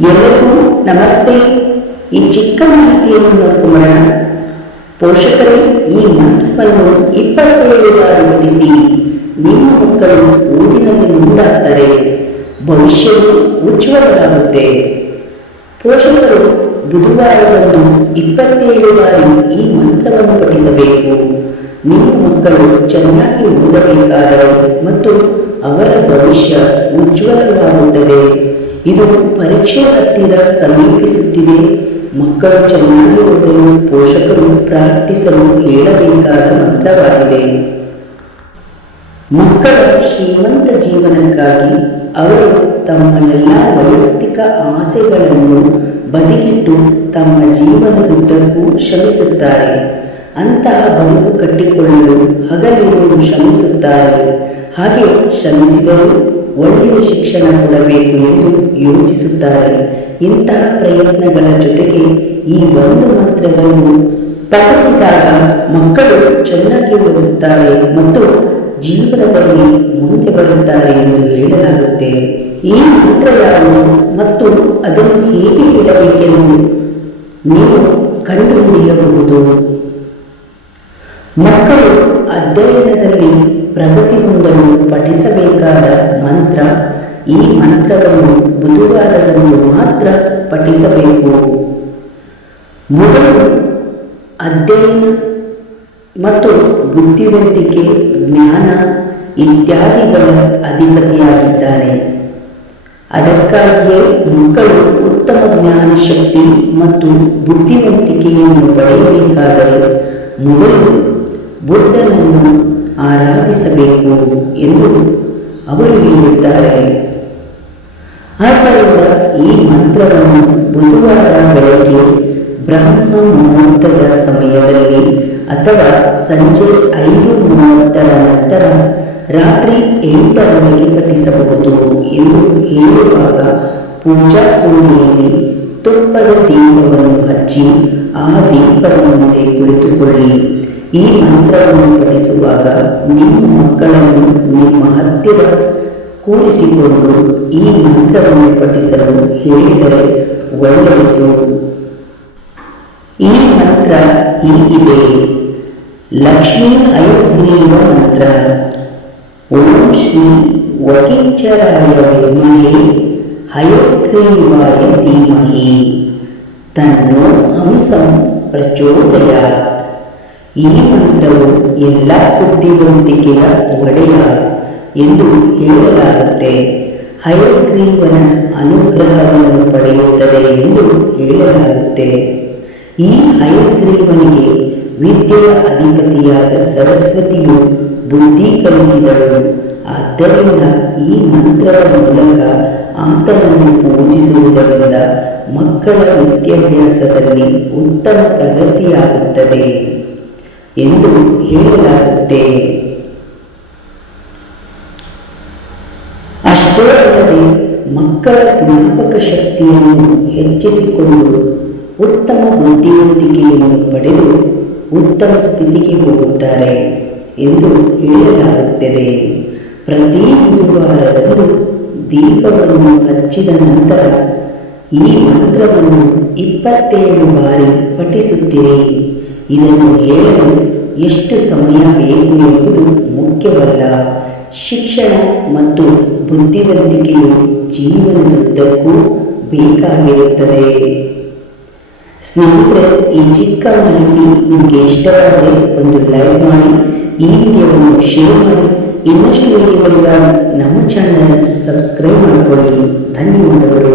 ಎಲ್ಲರಿಗೂ ನಮಸ್ತೆ. ಈ ಚಿಕ್ಕ ಮಾಹಿತಿಯನ್ನು ನೋಡ್ಕೊಂಬರೋಣ. ಪೋಷಕರೇ, ಈ ಮಂತ್ರವನ್ನು ಇಪ್ಪತ್ತೇಳು ಬಾರಿ ಪಠಿಸಿ. ನಿಮ್ಮ ಮಕ್ಕಳು ಓದಿನಲ್ಲಿ ಮುಂದಾಗ್ತಾರೆ. ಭವಿಷ್ಯವು ಉಜ್ವಲವಾಗುತ್ತೆ. ಪೋಷಕರು ಬುಧವಾರದಂದು ಇಪ್ಪತ್ತೇಳು ಬಾರಿ ಈ ಮಂತ್ರವನ್ನು ಪಠಿಸಬೇಕು. ನಿಮ್ಮ ಮಕ್ಕಳು ಚೆನ್ನಾಗಿ ಓದಬೇಕಾದರೆ ಮತ್ತು ಅವರ ಭವಿಷ್ಯ ಉಜ್ವಲವಾಗುತ್ತದೆ. ಇದು ಪರೀಕ್ಷೆ ಹತ್ತಿರ ಸಮೀಪಿಸುತ್ತಿದೆ. ಮಕ್ಕಳು ಚೆನ್ನಾಗಿ ಓದಲು, ಪೋಷಕರು ಪ್ರಾರ್ಥಿಸಲು ಹೇಳಬೇಕಾದ ಮಂತ್ರವಾಗಿದೆ. ಮಕ್ಕಳ ಶ್ರೀಮಂತ ಜೀವನಕ್ಕಾಗಿ ಅವರು ತಮ್ಮ ಎಲ್ಲ ವೈಯಕ್ತಿಕ ಆಸೆಗಳನ್ನು ಬದಿಗಿಟ್ಟು ತಮ್ಮ ಜೀವನದುದ್ದಕ್ಕೂ ಶ್ರಮಿಸುತ್ತಾರೆ. ಅಂತಹ ಬದುಕು ಕಟ್ಟಿಕೊಳ್ಳಲು ಹಗಲಿರುವುದು ಶ್ರಮಿಸುತ್ತಾರೆ. ಹಾಗೆ ಶ್ರಮಿಸಿದರೂ ಒಳ್ಳೆಯ ಶಿಕ್ಷಣ ಕೊಡಬೇಕು ಎಂದು ಯೋಚಿಸುತ್ತಾರೆ. ಇಂತಹ ಪ್ರಯತ್ನಗಳ ಜೊತೆಗೆ ಈ ಒಂದು ಮಂತ್ರವನ್ನು ಪಠಿಸಿದಾಗ ಮಕ್ಕಳು ಚೆನ್ನಾಗಿ ಓದುತ್ತಾರೆ ಮತ್ತು ಜೀವನದಲ್ಲಿ ಮುಂದೆ ಬರುತ್ತಾರೆ ಎಂದು ಹೇಳಲಾಗುತ್ತೆ. ಈ ಮಂತ್ರ ಯಾವುದು ಮತ್ತು ಅದನ್ನು ಹೇಗೆ ಹೇಳಬೇಕೆಂದು ನೀವು ಕಂಡುಹಿಡಿಯಬಹುದು. ಮಕ್ಕಳು ಅಧ್ಯಯನದಲ್ಲಿ ಪ್ರಗತಿ ಹೊಂದಲು ಪಠಿಸಬೇಕಾದ ಮಂತ್ರ, ಈ ಮಂತ್ರವನ್ನು ಬುಧವಾರದಂದು ಮಾತ್ರ ಪಠಿಸಬೇಕು. ಮೊದಲು ಅಧ್ಯಯನ ಮತ್ತು ಬುದ್ಧಿವಂತಿಕೆ, ಜ್ಞಾನ ಇತ್ಯಾದಿಗಳ ಅಧಿಪತಿಯಾಗಿದ್ದಾರೆ ಅದಕ್ಕಾಗಿಯೇ ಮಕ್ಕಳು ಉತ್ತಮ ಜ್ಞಾನ ಶಕ್ತಿ ಮತ್ತು ಬುದ್ಧಿವಂತಿಕೆಯನ್ನು ಪಡೆಯಬೇಕಾದರೆ ಮೊದಲು ಬುದ್ಧನನ್ನು ಆರಾಧಿಸಬೇಕು ಎಂದು ಅವರು ಹೇಳುತ್ತಾರೆ. ಆದ್ದರಿಂದ ಈ ಮಂತ್ರವನ್ನು ಬುಧವಾರ ಬೆಳಗ್ಗೆ ಬ್ರಹ್ಮ ಮುಹೂರ್ತದ ಸಮಯದಲ್ಲಿ ಅಥವಾ ಸಂಜೆ ಐದು ಮೂವತ್ತರ ನಂತರ ರಾತ್ರಿ ಎಂಟರೊಳಗೆ ಪಠಿಸಬಹುದು ಎಂದು ಹೇಳುವಾಗ ಪೂಜಾ ಕೋಣೆಯಲ್ಲಿ ತುಪ್ಪದ ದೀಪವನ್ನು ಹಚ್ಚಿ ಆ ದೀಪದ ಮುಂದೆ ಕುಳಿತುಕೊಳ್ಳಿ. ಈ ಮಂತ್ರವನ್ನು ಪಠಿಸುವಾಗ ನಿಮ್ಮ ಮಕ್ಕಳನ್ನು ನಿಮ್ಮ ಹತ್ತಿರ ಕೂರಿಸಿಕೊಂಡು ಈ ಮಂತ್ರವನ್ನು ಪಠಿಸಲು ಹೇಳಿದರೆ ಒಳ್ಳೆಯದು. ಈ ಮಂತ್ರ ಹೀಗಿದೆ. ಲಕ್ಷ್ಮೀ ಅಯೋಗ್ರೀವ ಮಂತ್ರ. ಓಂ ಶ್ರೀ ವಕಿಚ್ಚರಾಯ ವಿದ್ಮಹೇ, ಹಯಗ್ರೀವಾಯ ಧೀಮಹಿ. ತನ್ನೋ ಹಂಸಂ ಪ್ರಚೋದಯಾತ್. ಈ ಮಂತ್ರವು ಎಲ್ಲ ಬುದ್ಧಿವಂತಿಕೆಯ ಒಡೆಯ ಎಂದು ಹೇಳಲಾಗುತ್ತೆ. ಹಯಗ್ರೀವನ ಅನುಗ್ರಹವನ್ನು ಪಡೆಯುತ್ತದೆ ಎಂದು ಹೇಳಲಾಗುತ್ತೆ. ಈ ಹಯಗ್ರೀವನಿಗೆ ವಿದ್ಯೆಯ ಅಧಿಪತಿಯಾದ ಸರಸ್ವತಿಯು ಬುದ್ಧಿ ಕಲಿಸಿದಳು. ಆದ್ದರಿಂದ ಈ ಮಂತ್ರದ ಮೂಲಕ ಆತನನ್ನು ಪೂಜಿಸುವುದರಿಂದ ಮಕ್ಕಳ ವಿದ್ಯಾಭ್ಯಾಸದಲ್ಲಿ ಉತ್ತಮ ಪ್ರಗತಿಯಾಗುತ್ತದೆ. ಎಂದು ಹೇಳಲಾಗುತ್ತೆ. ಅಷ್ಟೇ ಅಲ್ಲದೆ ಮಕ್ಕಳ ಜ್ಞಾಪಕ ಶಕ್ತಿಯನ್ನು ಹೆಚ್ಚಿಸಿಕೊಂಡು ಉತ್ತಮ ಬುದ್ಧಿವಂತಿಕೆಯನ್ನು ಪಡೆದು ಉತ್ತಮ ಸ್ಥಿತಿಗೆ ಹೋಗುತ್ತಾರೆ ಎಂದು ಹೇಳಲಾಗುತ್ತದೆ. ಪ್ರತಿ ಬುಧವಾರದಂದು ದೀಪವನ್ನು ಹಚ್ಚಿದ ನಂತರ ಈ ಮಂತ್ರವನ್ನು ಇಪ್ಪತ್ತೇಳು ಬಾರಿ ಪಠಿಸುತ್ತಿರಿ. ಇದನ್ನು ಹೇಳಲು ಎಷ್ಟು ಸಮಯ ಬೇಕು ಎಂಬುದು ಮುಖ್ಯವಲ್ಲ. ಶಿಕ್ಷಣ ಮತ್ತು ಬುದ್ಧಿವಂತಿಕೆಯು ಜೀವನದುದ್ದಕ್ಕೂ ಬೇಕಾಗಿರುತ್ತದೆ. ಸ್ನೇಹಿತರೆ, ಈ ಚಿಕ್ಕ ಮಾಹಿತಿ ನಿಮಗೆ ಇಷ್ಟವಾದರೆ ಒಂದು ಲೈಕ್ ಮಾಡಿ, ಈ ವಿಡಿಯೋವನ್ನು ಶೇರ್ ಮಾಡಿ, ಇನ್ನಷ್ಟು ವಿಡಿಯೋಗಳಿಗಾಗಿ ನಮ್ಮ ಚಾನಲ್ ಸಬ್ಸ್ಕ್ರೈಬ್ ಮಾಡಿಕೊಳ್ಳಿ. ಧನ್ಯವಾದಗಳು.